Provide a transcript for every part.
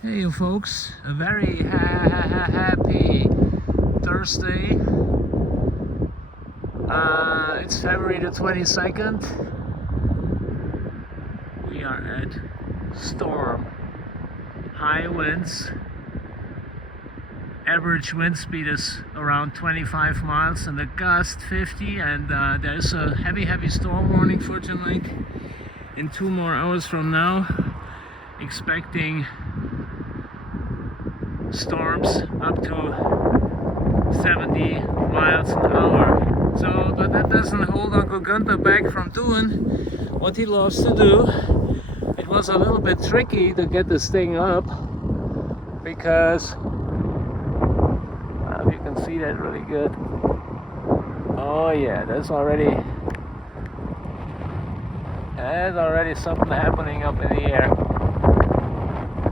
Hey you folks, a very happy Thursday. It's February the 22nd. We are at storm. High winds. Average wind speed is around 25 miles and the gust 50, and there's a heavy storm warning for tonight. In 2 more hours from now, expecting storms up to 70 miles an hour. So, but that doesn't hold Uncle Gunther back from doing what he loves to do. It was a little bit tricky to get this thing up because if you can see that really good. Oh yeah, there's already something happening up in the air.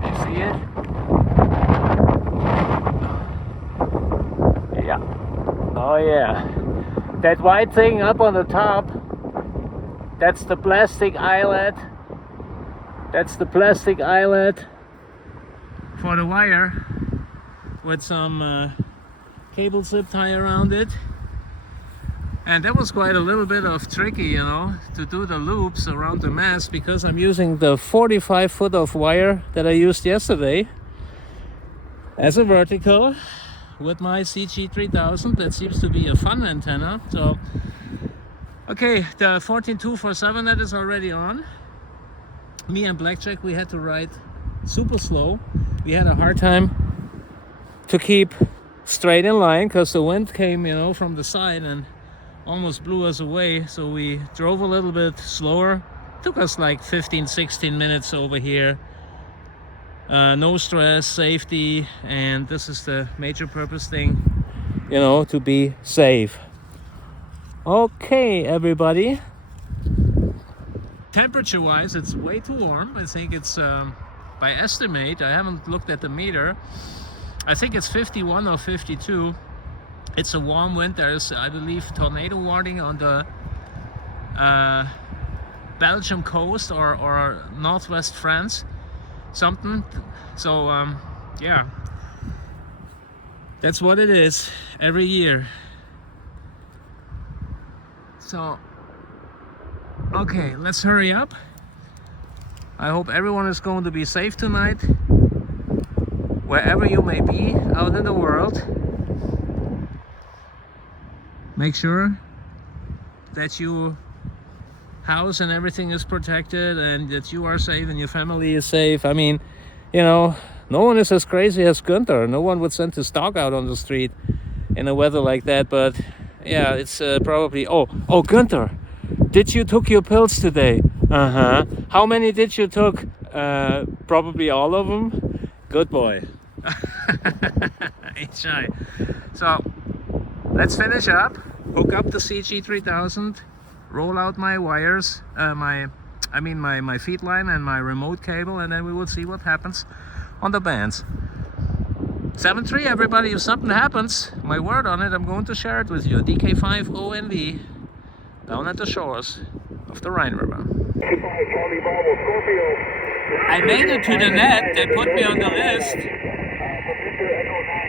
You see it? Yeah. Oh yeah. That white thing up on the top, that's the plastic eyelet. That's the plastic eyelet for the wire with some cable zip tie around it. And that was quite a little bit of tricky, to do the loops around the mast, because I'm using the 45 foot of wire that I used yesterday as a vertical with my CG3000. That seems to be a fun antenna. So, okay, the 14247 that is already on. Me and Blackjack, we had to ride super slow. We had a hard time to keep straight in line because the wind came, from the side and almost blew us away. So we drove a little bit slower. Took us like 15-16 minutes over here. No stress, safety, and this is the major purpose thing, to be safe. Okay, everybody. Temperature wise, it's way too warm. I think it's by estimate, I haven't looked at the meter, I think it's 51 or 52. It's a warm wind. There's, I believe, tornado warning on the Belgium coast or northwest France, something. So yeah, that's what it is every year. So okay, let's hurry up. I hope everyone is going to be safe tonight, wherever you may be out in the world. Make sure that your house and everything is protected and that you are safe and your family is safe. I mean, no one is as crazy as Gunther. No one would send his dog out on the street in a weather like that. But yeah, it's probably... Oh, Gunther, did you took your pills today? Uh-huh. How many did you took? Probably all of them. Good boy. Ain't shy. So let's finish up, hook up the CG3000, roll out my wires, my feed line and my remote cable, and then we will see what happens on the bands. 7-3 everybody, if something happens, my word on it, I'm going to share it with you. DK5ONV down at the shores of the Rhine River. I made it to the net, they put me on the list.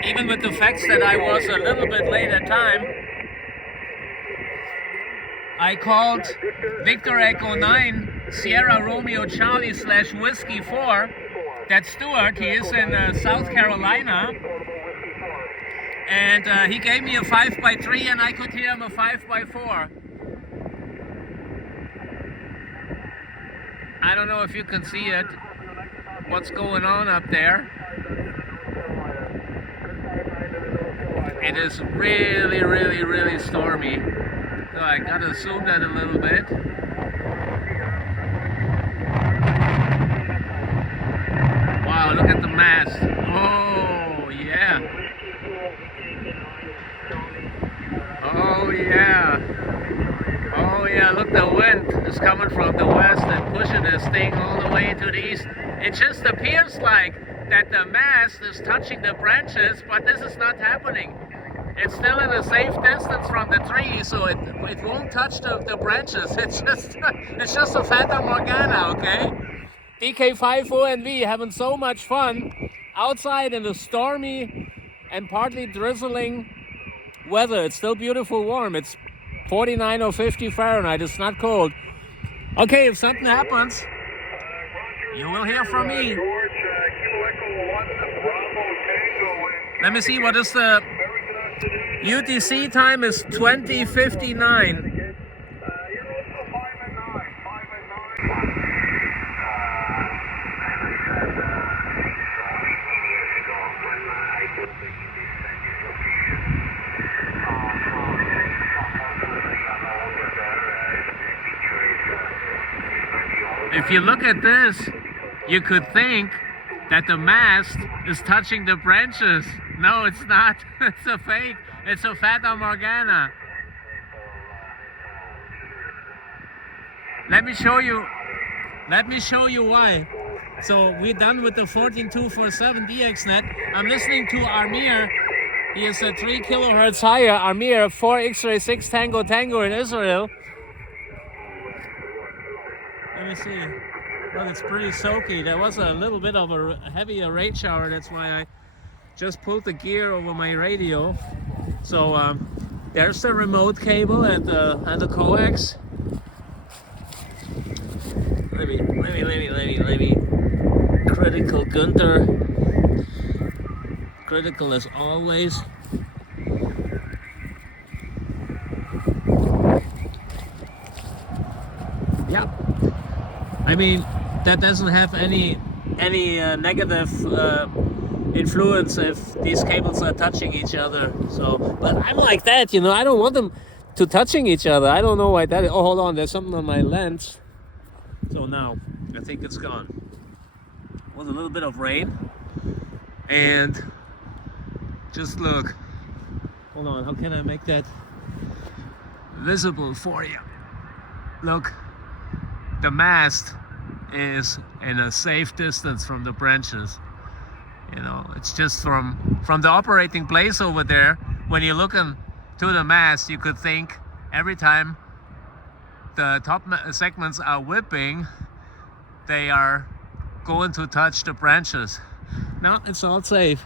Even with the fact that I was a little bit late at time, I called Victor Echo 9, Sierra Romeo Charlie / Whiskey 4. That's Stuart, he is in South Carolina. And he gave me a 5x3 and I could hear him a 5x4. I don't know if you can see it, what's going on up there. It is really stormy. So I gotta zoom that a little bit. Wow, look at the mast. Oh yeah. Oh yeah. Oh yeah, look, the wind is coming from the west and pushing this thing all the way to the east. It just appears like that the mast is touching the branches, but this is not happening. It's still in a safe distance from the tree, so it won't touch the branches. It's just a Fata Morgana, okay? DK5ONV having so much fun outside in the stormy and partly drizzling weather. It's still beautiful warm. It's 49 or 50 Fahrenheit. It's not cold. Okay, if something happens, you will hear from me. Let me see, what is the UTC time? Is 20:59. If you look at this, you could think that the mast is touching the branches. No, it's not. It's a fake. It's a Fata Morgana. Let me show you why. So we're done with the 14247 DXnet. I'm listening to Armir. He is a 3 kilohertz higher. Armir 4 X-ray 6 Tango Tango in Israel. Let me see. Well, it's pretty soaky. There was a little bit of a heavy rain shower. That's why I just pulled the gear over my radio. So there's the remote cable and the coax. Let me. Critical Gunther. Critical as always. Yep. I mean, that doesn't have any negative influence if these cables are touching each other. So, but I'm like that, you know. I don't want them to touching each other. I don't know why that is. Oh, hold on. There's something on my lens. So now, I think it's gone. It was a little bit of rain. And just look. Hold on. How can I make that visible for you? Look. The mast is in a safe distance from the branches. You know, it's just from the operating place over there. When you're looking to the mast, you could think every time the top segments are whipping, they are going to touch the branches. Now it's all safe.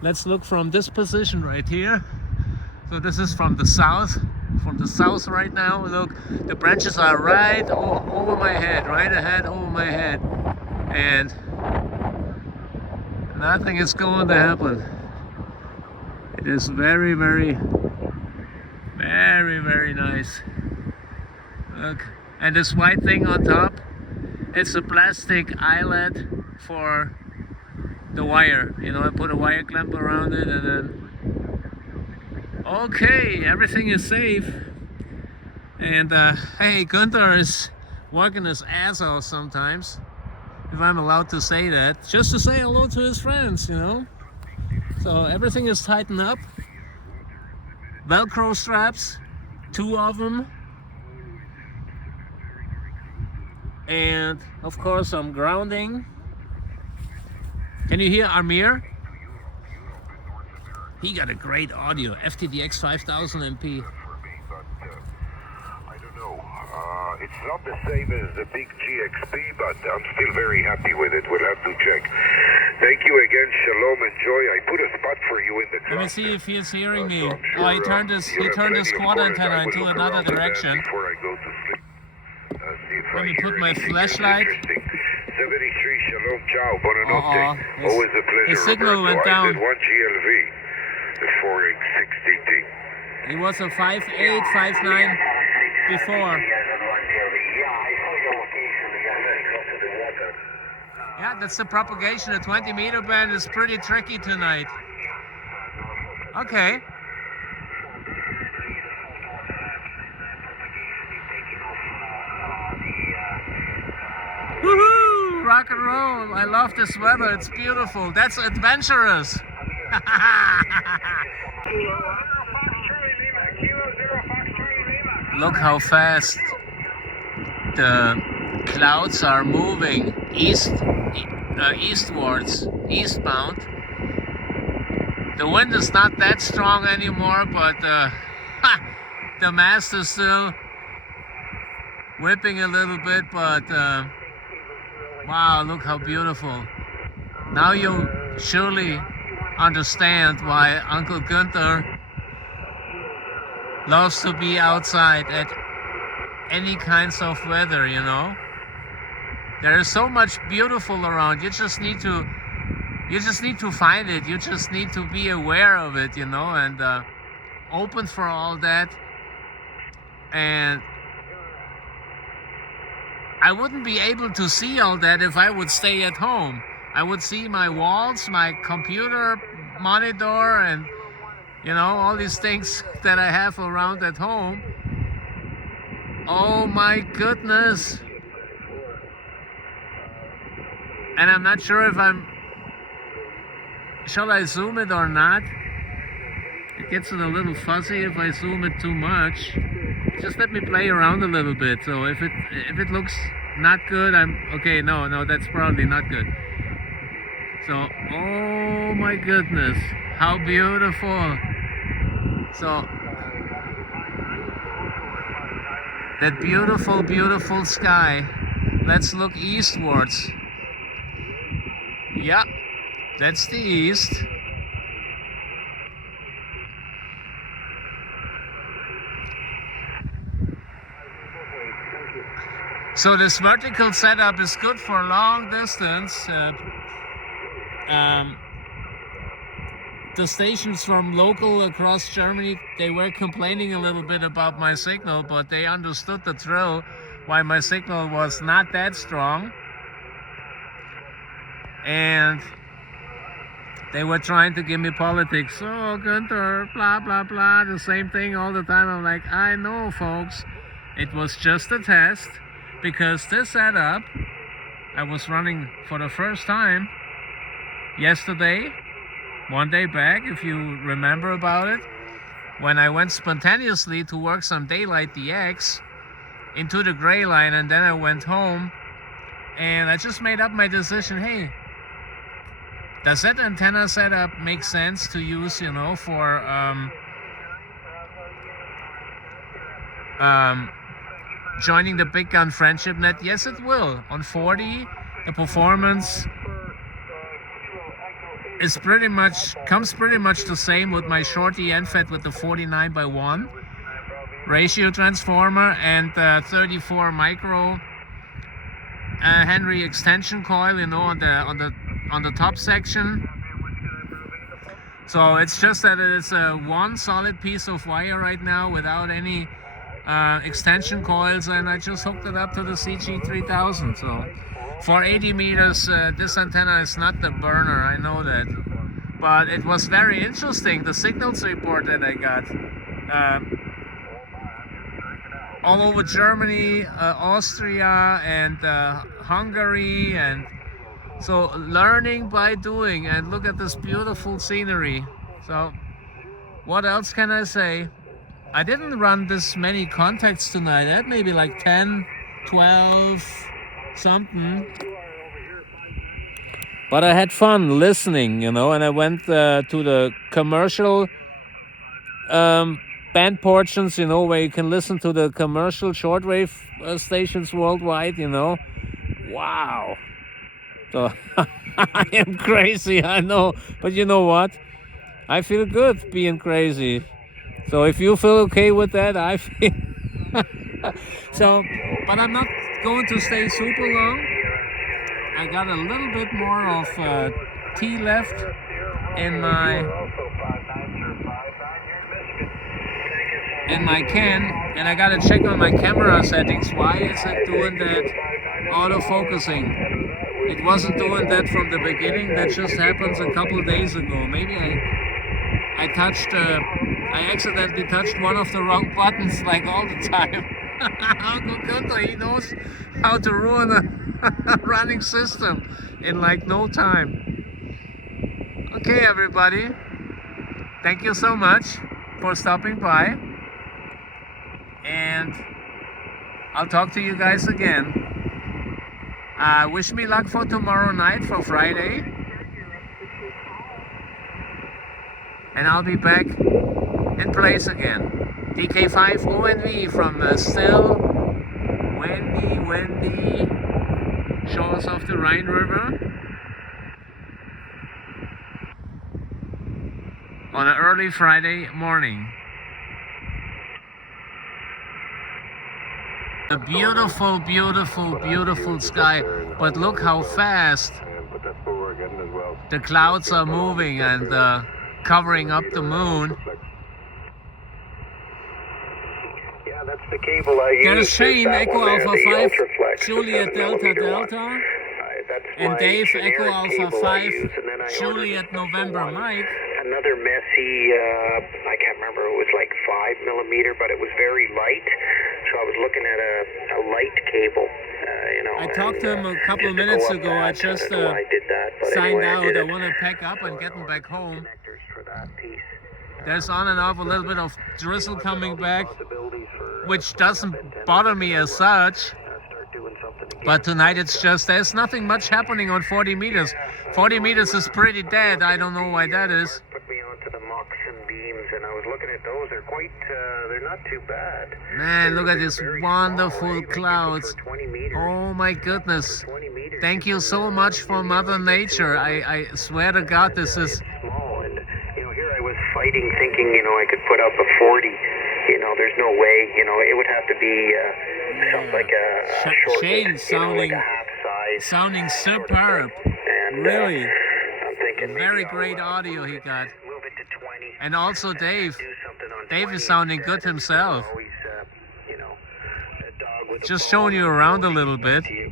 Let's look from this position right here. So this is from the south. From the south right now, look, the branches are right over my head, right ahead over my head, and nothing is going to happen. It is very, very, very, very nice. Look, and this white thing on top, it's a plastic eyelet for the wire. You know, I put a wire clamp around it and then okay, everything is safe. And hey, Gunther is working his ass off sometimes, if I'm allowed to say that, just to say hello to his friends, you know. So everything is tightened up. Velcro straps, 2 of them. And of course some grounding. Can you hear Armir? He got a great audio, FTDX 5000 MP. I don't know. It's not the same as the big GXP, but I'm still very happy with it. We'll have to check. Thank you again. Shalom and joy. I put a spot for you in the truck. Let me see if he's hearing me. So sure, he turned his quad antenna into another direction. Before I go to sleep. Let me put my flashlight. 73 Shalom. Ciao. Buonanotte. Always a pleasure. His signal went down. I did 1 GLV. The 4X6DT. It was a 5.8, 5.9 before. Yeah, that's the propagation. The 20 meter band is pretty tricky tonight. Okay. Woohoo! Rock and roll. I love this weather. It's beautiful. That's adventurous. Look how fast the clouds are moving eastwards, eastbound. The wind is not that strong anymore, but the mast is still whipping a little bit, but Wow, look how beautiful. Now you surely understand why Uncle Günther loves to be outside at any kinds of weather, you know. There is so much beautiful around. You just need to find it. You just need to be aware of it, you know, and open for all that. And I wouldn't be able to see all that if I would stay at home. I would see my walls, my computer monitor, and you know, all these things that I have around at home. Oh my goodness. And I'm not sure if shall I zoom it or not? It gets a little fuzzy if I zoom it too much. Just let me play around a little bit. So if it looks not good, okay. No, that's probably not good. So, oh my goodness, how beautiful. So, that beautiful, beautiful sky. Let's look eastwards. Yeah, that's the east. So this vertical setup is good for long distance. The stations from local across Germany, they were complaining a little bit about my signal, but they understood the drill, why my signal was not that strong. And they were trying to give me politics. Oh, Günther, blah, blah, blah, the same thing all the time. I'm like, I know, folks, it was just a test, because this setup I was running for the first time yesterday, one day back, if you remember about it, when I went spontaneously to work some daylight DX into the gray line, and then I went home and I just made up my decision. Hey, does that antenna setup make sense to use, you know, for joining the Big Gun Friendship Net? Yes, it will. On 40, the performance is comes pretty much the same with my shorty NFET with the 49/1 ratio transformer and 34 micro Henry extension coil, you know, on the top section. So it's just that it is one solid piece of wire right now without any extension coils, and I just hooked it up to the CG3000. So for 80 meters, this antenna is not the burner, I know that. But it was very interesting, the signals report that I got. All over Germany, Austria, and Hungary, and so learning by doing. And look at this beautiful scenery. So what else can I say? I didn't run this many contacts tonight. I had maybe like 10, 12, something. But I had fun listening, you know, and I went to the commercial band portions, you know, where you can listen to the commercial shortwave stations worldwide, you know. Wow. So I am crazy, I know. But you know what? I feel good being crazy. So if you feel okay with that, I feel... So, but I'm not going to stay super long. I got a little bit more of tea left in my can, and I gotta check on my camera settings. Why is it doing that auto-focusing? It wasn't doing that from the beginning. That just happens a couple days ago. Maybe I accidentally touched one of the wrong buttons, like all the time. Uncle Günther, he knows how to ruin a running system in like no time. Okay, everybody, thank you so much for stopping by, and I'll talk to you guys again. Wish me luck for tomorrow night, for Friday, and I'll be back in place again. DK5 ONV from still windy shores of the Rhine River on an early Friday morning. A beautiful, beautiful, beautiful sky, but look how fast the clouds are moving and covering up the moon. Yeah, that's the cable I use. There's Shane, that Echo one there, Alpha the 5, Ultraflex, Juliet 7 Delta millimeter one. Delta, That's and my Dave Echo generic Alpha cable I 5, use, and then I ordered a Juliet special November one. Mike. Another messy, I can't remember, it was like 5 millimeter, but it was very light. So I was looking at a light cable, you know. I talked to him a couple of just to minutes go up ago. I that, just don't know why I did that, but signed anyway, out. did I it. want to pack up and get him back home. Connectors for that piece. There's on and off a little bit of drizzle coming back, Possibilities for, which doesn't bother me as such. But tonight it's just, there's nothing much happening on 40 meters. 40 meters is pretty dead. I don't know why that is. Put me onto the Moxon beams, and I was looking at those. They're quite, they're not too bad. Man, look at They're these very wonderful small, right? Like, clouds. for 20 meters. Oh my goodness. 20 meters, Thank you so can, much for Mother Nature. I swear to God, this is... It's small, and, you know, here I was fighting, thinking, you know, I could put up a 40. You know, there's no way, you know, it would have to be something like a short, Shane sounding, like a half size. Sounding sort of superb. thing. And, Really. I'm thinking Very maybe great I'll, audio he got. move it to 20. And also Dave. Do something on Dave 20 is sounding instead. good himself. Always, you know, a dog with a Just bone showing you and around a nobody little bit. to you.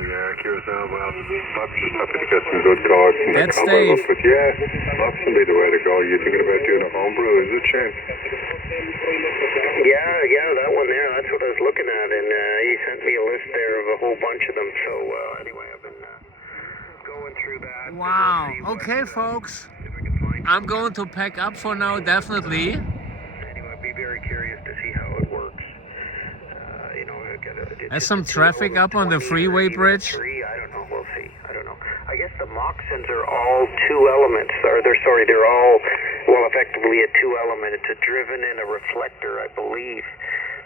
Yeah, Curacao, well, Fox is happy to get some good cards. That's Dave. But yeah, Fox will be the way to go. You're thinking about doing a homebrew, is it, Shane? Yeah, that one there. That's what I was looking at, and he sent me a list there of a whole bunch of them. So anyway, I've been going through that. Wow. See what, Okay, folks. if I can find I'm going to pack up for now, definitely. Anyway, I'd be very curious to see how it works. You know, There's some traffic up on the freeway bridge. I don't know. We'll see. I don't know. I guess the Moxons are all two elements. They're all, well, effectively a two element. It's a driven and a reflector, I believe.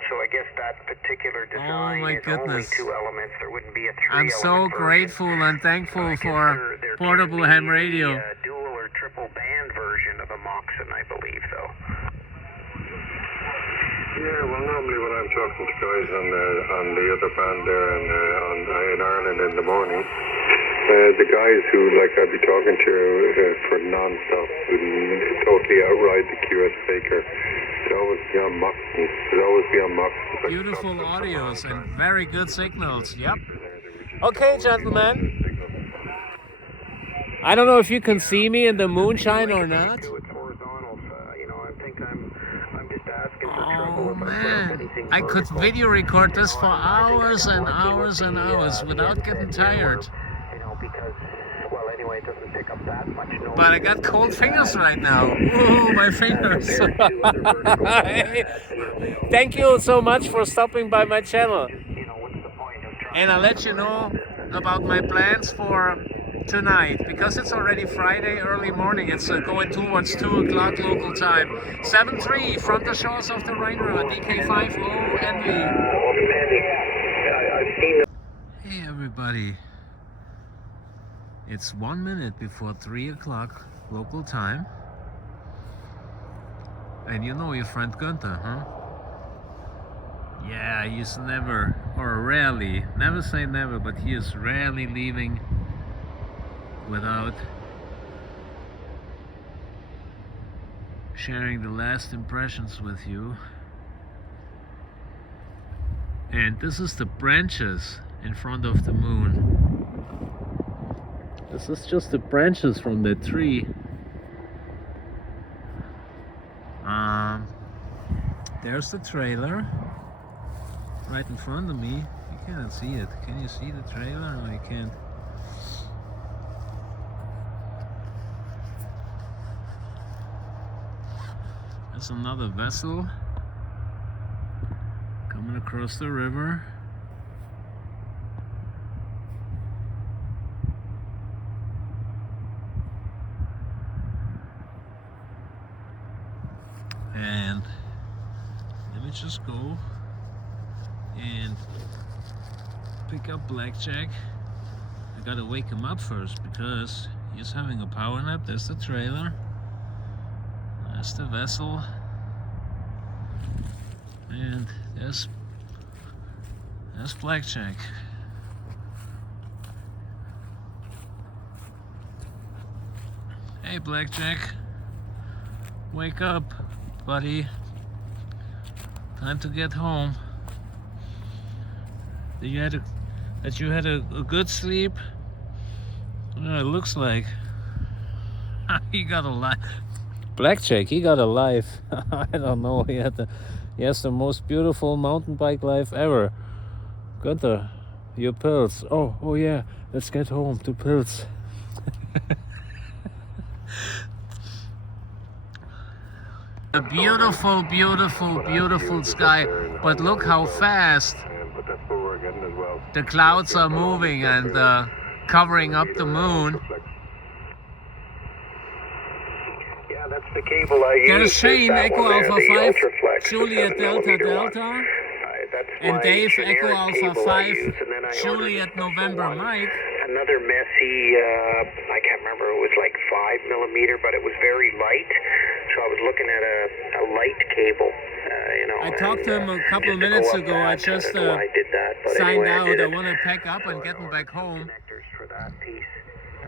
So I guess that particular design my is only goodness. two elements. There wouldn't be a three I'm so element version. grateful and thankful I guess for there portable can ham be radio. a dual or triple band version of a Moxon, I believe, though. Yeah, well, normally when I'm talking to guys on the other band there in Ireland in the morning, the guys who I'd be talking to for non-stop and totally outride the QS Baker, it'd always be on Moxon. It'd always be on Moxon. Beautiful audios and very good signals. Yep. Okay, gentlemen. I don't know if you can see me in the moonshine or not. Oh man, I could video record this for hours and hours and hours without getting tired. But I got cold fingers right now. Whoa, my fingers. Thank you so much for stopping by my channel. And I'll let you know about my plans for tonight, because it's already Friday early morning. It's going towards 2 o'clock local time. 7-3 from the shores of the Rhine River, DK50NV. Hey everybody, it's 1 minute before 3 o'clock local time, and you know your friend Gunther, huh? Yeah, he's never, or rarely, never say never, but he is rarely leaving without sharing the last impressions with you. And this is the branches in front of the moon. This is just the branches from the tree. There's the trailer right in front of me. You cannot see it. Can you see the trailer? No, you can't. There's another vessel coming across the river. And let me just go and pick up Blackjack. I gotta wake him up first because he's having a power nap. There's the trailer. There's the vessel. And there's Blackjack. Hey Blackjack, wake up, buddy. Time to get home. That you had a good sleep? It looks like he got a life. Blackjack, he got a life. I don't know. He has the most beautiful mountain bike life ever. Gunther, your pills. Oh yeah. Let's get home to pills. A beautiful, beautiful, beautiful sky, but look how fast the clouds are moving and covering up the moon. Yeah, that's the cable I use. There's Shane, Echo Alpha 5, Ultraflex, Juliet Delta Delta, and Dave, Echo Alpha 5, Juliet November Mike. Another messy, I can't remember, it was like 5mm, but it was very light. So I was looking at a light cable, I talked to him a couple of minutes ago. I just signed out. I want to pack up and get him back home.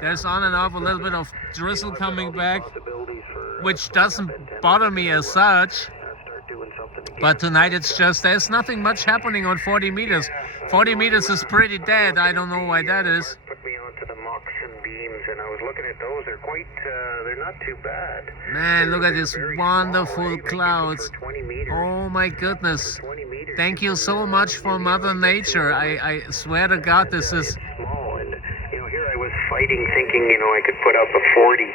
There's on and off a little bit of drizzle coming back, which doesn't bother me as such. But tonight it's just, there's nothing much happening on 40 meters. 40 meters is pretty dead. I don't know why that is. Put me onto the Moxon beams, and I was looking at those. They're quite, they're not too bad. Man, look at these wonderful clouds. Oh my goodness. Thank you so much for Mother Nature. I swear to God, this is... Small, and, here I was fighting, thinking, I could put up a 40.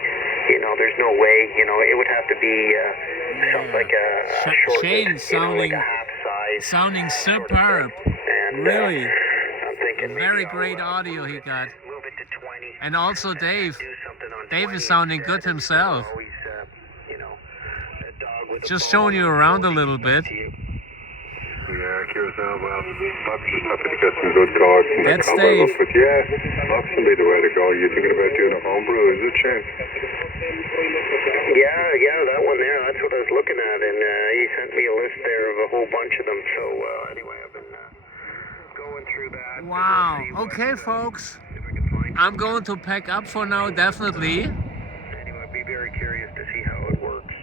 There's no way, it would have to be something like a short, Shane like a half-size. Sounding superb. And, really. I'm thinking Very great audio he got. Move it to 20. And also Dave. Do something on Dave 20 is sounding instead. good himself. Always, a dog with Just a showing you around a little bit. Yeah, Curacao, well, Buck's just happy to get some good cards. That's Dave. But yeah, Buck's can be the way to go. You're thinking about doing a homebrew, is it, Shane? Yeah, that one there, that's what I was looking at, and he sent me a list there of a whole bunch of them, so anyway, I've been going through that. Wow. Okay, folks. I'm going to pack up for now, definitely. Anyway, I'd be very curious to see how it works.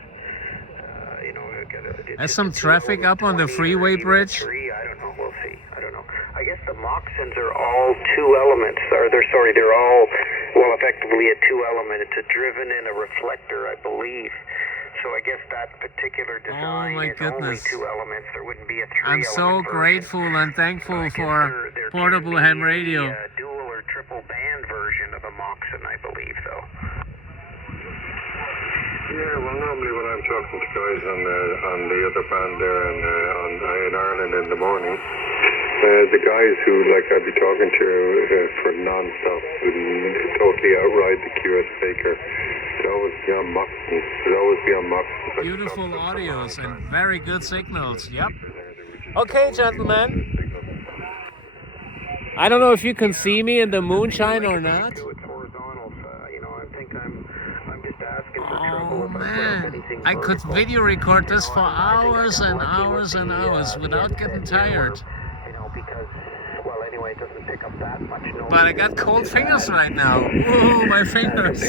There's some traffic up on the freeway bridge. I don't know. We'll see. I don't know. I guess the Moxons are all two elements. They're all, well, effectively a two element. It's a driven and a reflector, I believe. So I guess that particular design my is only goodness. two elements. There wouldn't be a three I'm so grateful and thankful for Portable Ham Radio. Dual or triple band version of a Moxon, I believe, though. Yeah, well, normally when I'm talking to guys on the other band there in Ireland in the morning, the guys who I'd be talking to for non-stop and totally outride the QS Baker, it'd always be on Moxon. It'd always be on Moxon. Beautiful audios and very good signals. Yep. Okay, gentlemen. I don't know if you can see me in the moonshine or not. Oh man, I could video record this for hours and hours and hours without getting tired. But I got cold fingers right now. Whoa, my fingers.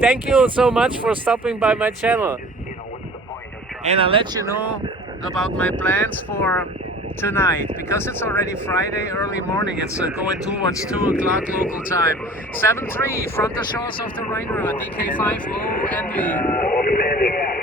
Thank you so much for stopping by my channel. And I'll let you know about my plans for tonight, because it's already Friday early morning. It's going towards 2 o'clock local time. 7-3 from the shores of the Rhine River, DK50NV.